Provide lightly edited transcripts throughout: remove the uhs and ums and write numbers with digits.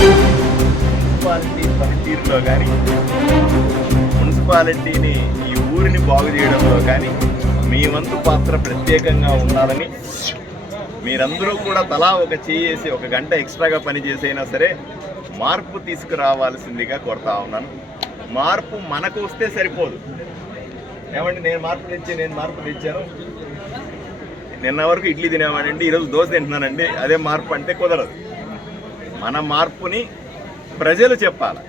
Municipality పనితీరులో కానీ మున్సిపాలిటీని ఈ ఊరిని బాగు చేయడంలో కానీ మీ వంతు పాత్ర ప్రత్యేకంగా ఉండాలని మీరందరూ కూడా తలా ఒక చేసి ఒక గంట ఎక్స్ట్రాగా పని చేసైనా సరే మార్పు తీసుకురావాల్సిందిగా కోరుతా ఉన్నాను. మార్పు మనకు వస్తే సరిపోదు. ఏమంటే నేను మార్పు తెచ్చాను, నిన్న వరకు ఇడ్లీ తినేవాడండి, ఈరోజు దోశ తింటున్నానండి, అదే మార్పు అంటే కుదరదు. మన మార్పుని ప్రజలు చెప్పాలి.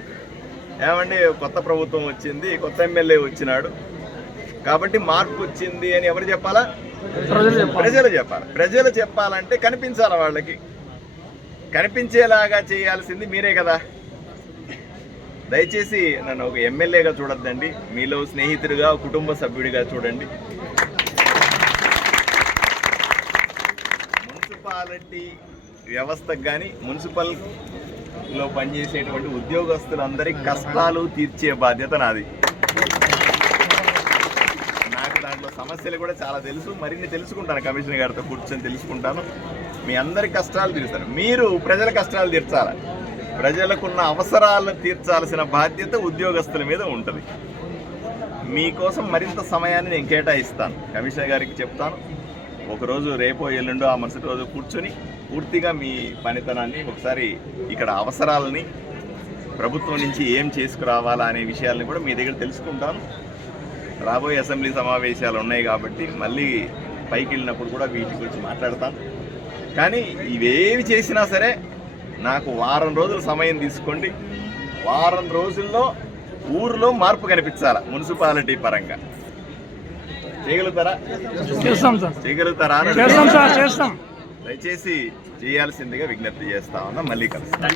ఏమంటే కొత్త ప్రభుత్వం వచ్చింది, కొత్త ఎమ్మెల్యే వచ్చినాడు కాబట్టి మార్పు వచ్చింది అని ఎవరు చెప్పాలా? ప్రజలు చెప్పాలి. ప్రజలు చెప్పాలంటే కనిపించాలి, వాళ్ళకి కనిపించేలాగా చేయాల్సింది మీరే కదా. దయచేసి నన్ను ఒక ఎమ్మెల్యేగా చూడొద్దండి, మీలో స్నేహితుడిగా కుటుంబ సభ్యుడిగా చూడండి. మున్సిపాలిటీ వ్యవస్థకు కానీ మున్సిపల్లో పనిచేసేటువంటి ఉద్యోగస్తులందరి కష్టాలు తీర్చే బాధ్యత నాది. నాకు దాంట్లో సమస్యలు కూడా చాలా తెలుసు, మరిన్ని తెలుసుకుంటాను, కమిషనర్ గారితో కూర్చొని తెలుసుకుంటాను. మీ అందరి కష్టాలు తీరుస్తారు, మీరు ప్రజల కష్టాలు తీర్చాలి. ప్రజలకున్న అవసరాలను తీర్చాల్సిన బాధ్యత ఉద్యోగస్తుల మీద ఉంటుంది. మీకోసం మరింత సమయాన్ని నేను కేటాయిస్తాను, కమిషనర్ గారికి చెప్తాను. ఒకరోజు రేపో ఎల్లుండో ఆ మరుసటి రోజు కూర్చొని పూర్తిగా మీ పనితనాన్ని ఒకసారి ఇక్కడ అవసరాలని ప్రభుత్వం నుంచి ఏం చేసుకురావాలా అనే విషయాలను కూడా మీ దగ్గర తెలుసుకుంటాను. రాబోయే అసెంబ్లీ సమావేశాలు ఉన్నాయి కాబట్టి మళ్ళీ పైకి వెళ్ళినప్పుడు కూడా వీటి గురించి మాట్లాడతాను. కానీ ఇవేవి చేసినా సరే నాకు వారం రోజులు సమయం తీసుకోండి. వారం రోజుల్లో ఊరిలో మార్పు కనిపించాలా మున్సిపాలిటీ పరంగా. చేయగలుగుతారా? చేయగలుగుతారా? దయచేసి చేయాల్సిందిగా విజ్ఞప్తి చేస్తా ఉన్నా. మళ్ళీ కలుస్తాను.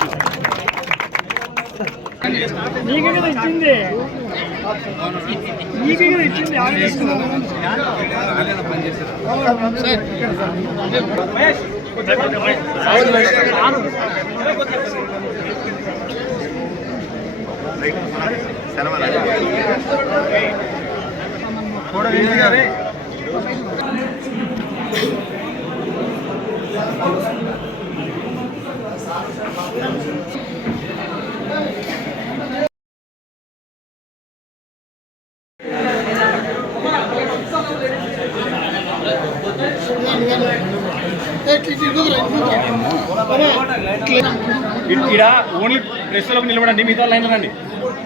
ఇక్కడ ఓన్లీ ప్రెస్లో నిలబడండి, మిగతా లైన్ రండి.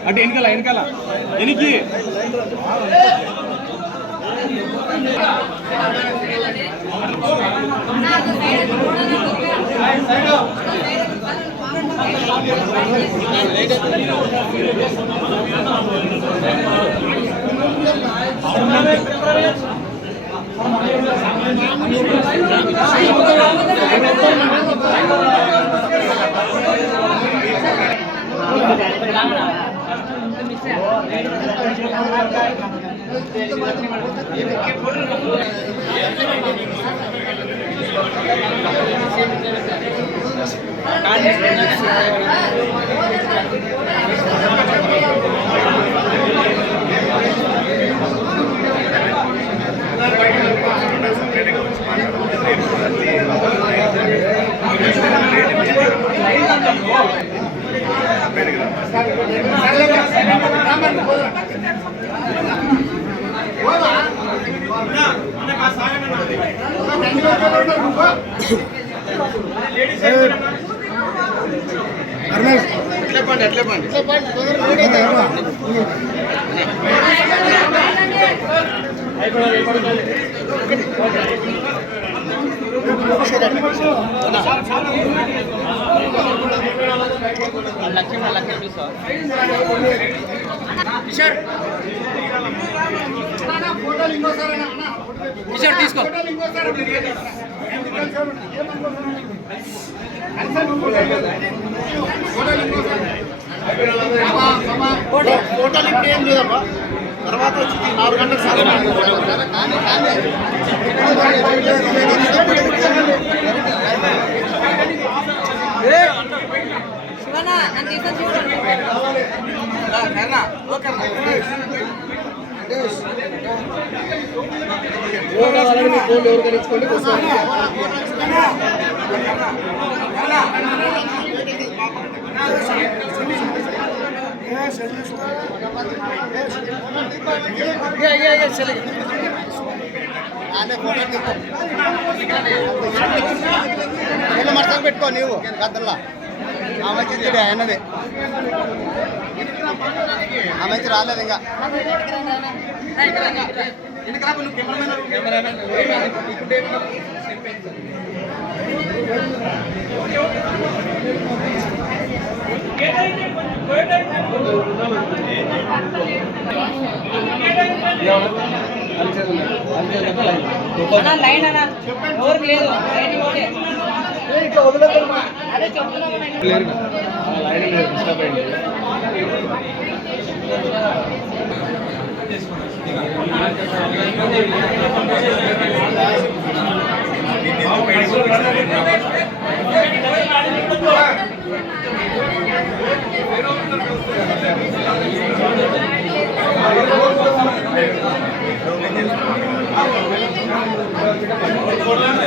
అంటే వెనకాల ఎనికి తీసుకో ఫోటోలు ఇప్పుడు ఏం లేదమ్మా, తర్వాత వచ్చి 4 గంటలకు ఫోన్ ఎవరు కలిగించుకోండి. మరసంగా పెట్టుకో నీవు గద్దల్లా ఆ మంచి ఆయనది ఆ మంచి రాలేదు ఇంకా లైన్ అన్నా ఎవరికి లేదు లైన్ ఇవ్వడే అదే చెప్తున్నా Thank you.